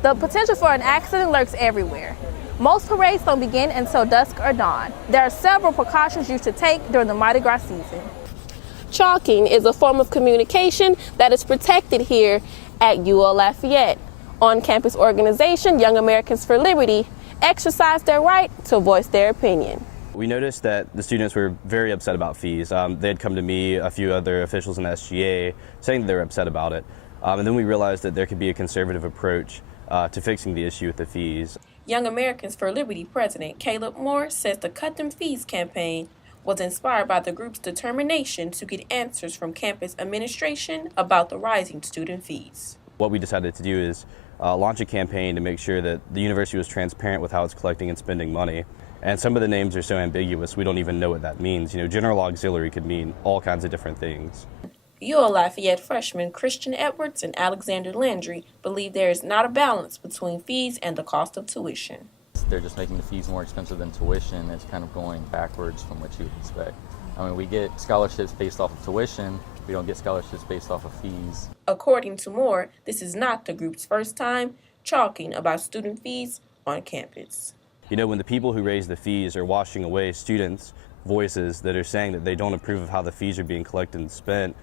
The potential for an accident lurks everywhere. Most parades don't begin until dusk or dawn. There are several precautions you should take during the Mardi Gras season. Chalking is a form of communication that is protected here at UL Lafayette. On-campus organization Young Americans for Liberty exercise their right to voice their opinion. We noticed that the students were very upset about fees. They had come to me, a few other officials in SGA, saying that they were upset about it. And then we realized that there could be a conservative approach to fixing the issue with the fees. Young Americans for Liberty President Caleb Moore says the Cut Them Fees campaign was inspired by the group's determination to get answers from campus administration about the rising student fees. What we decided to do is launch a campaign to make sure that the university was transparent with how it's collecting and spending money. And some of the names are so ambiguous, we don't even know what that means. You know, general auxiliary could mean all kinds of different things. UL Lafayette freshmen Christian Edwards and Alexander Landry believe there is not a balance between fees and the cost of tuition. They're just making the fees more expensive than tuition. It's kind of going backwards from what you would expect. I mean, we get scholarships based off of tuition. We don't get scholarships based off of fees. According to Moore, this is not the group's first time talking about student fees on campus. You know, when the people who raise the fees are washing away students' voices that are saying that they don't approve of how the fees are being collected and spent,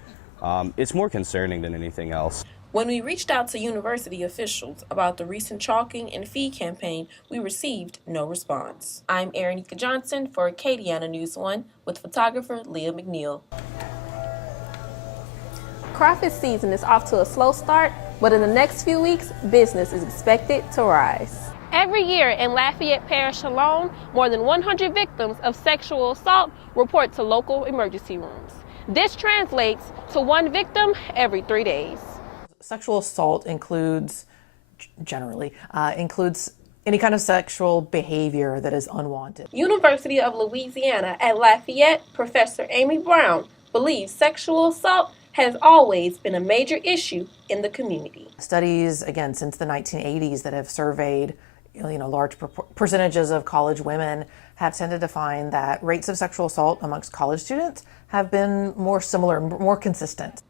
it's more concerning than anything else. When we reached out to university officials about the recent chalking and fee campaign, we received no response. I'm Erineka Johnson for Acadiana News 1 with photographer Leah McNeil. Crawfish season is off to a slow start, but in the next few weeks, business is expected to rise. Every year in Lafayette Parish alone, more than 100 victims of sexual assault report to local emergency rooms. This translates to one victim every 3 days. Sexual assault generally includes any kind of sexual behavior that is unwanted. University of Louisiana at Lafayette, Professor Amy Brown believes sexual assault has always been a major issue in the community. Studies, again, since the 1980s that have surveyed large percentages of college women have tended to find that rates of sexual assault amongst college students have been more similar, more consistent.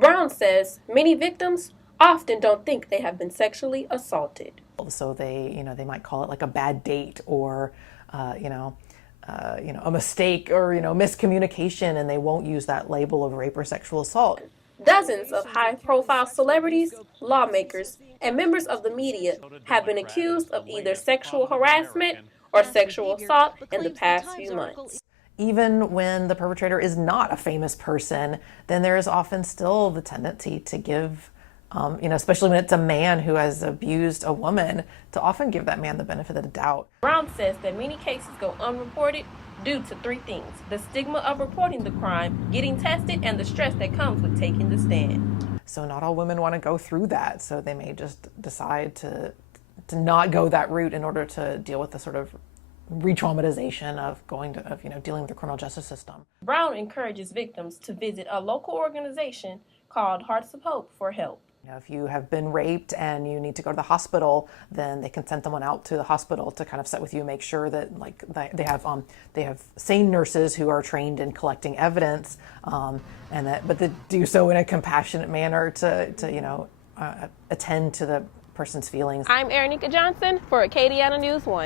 Brown says many victims often don't think they have been sexually assaulted. So they might call it like a bad date or, a mistake or, miscommunication, and they won't use that label of rape or sexual assault. Dozens of high-profile celebrities, lawmakers, and members of the media have been accused of either sexual harassment or sexual assault in the past few months. Even when the perpetrator is not a famous person, then there is often still the tendency to give, especially when it's a man who has abused a woman, to often give that man the benefit of the doubt. Brown says that many cases go unreported due to three things: the stigma of reporting the crime, getting tested, and the stress that comes with taking the stand. So not all women want to go through that, so they may just decide to not go that route in order to deal with the sort of re-traumatization of dealing with the criminal justice system. Brown encourages victims to visit a local organization called Hearts of Hope for help. If you have been raped and you need to go to the hospital, then they can send someone out to the hospital to kind of sit with you, make sure that they have sane nurses who are trained in collecting evidence, but they do so in a compassionate manner to attend to the person's feelings. I'm Erineka Johnson for Acadiana News 1.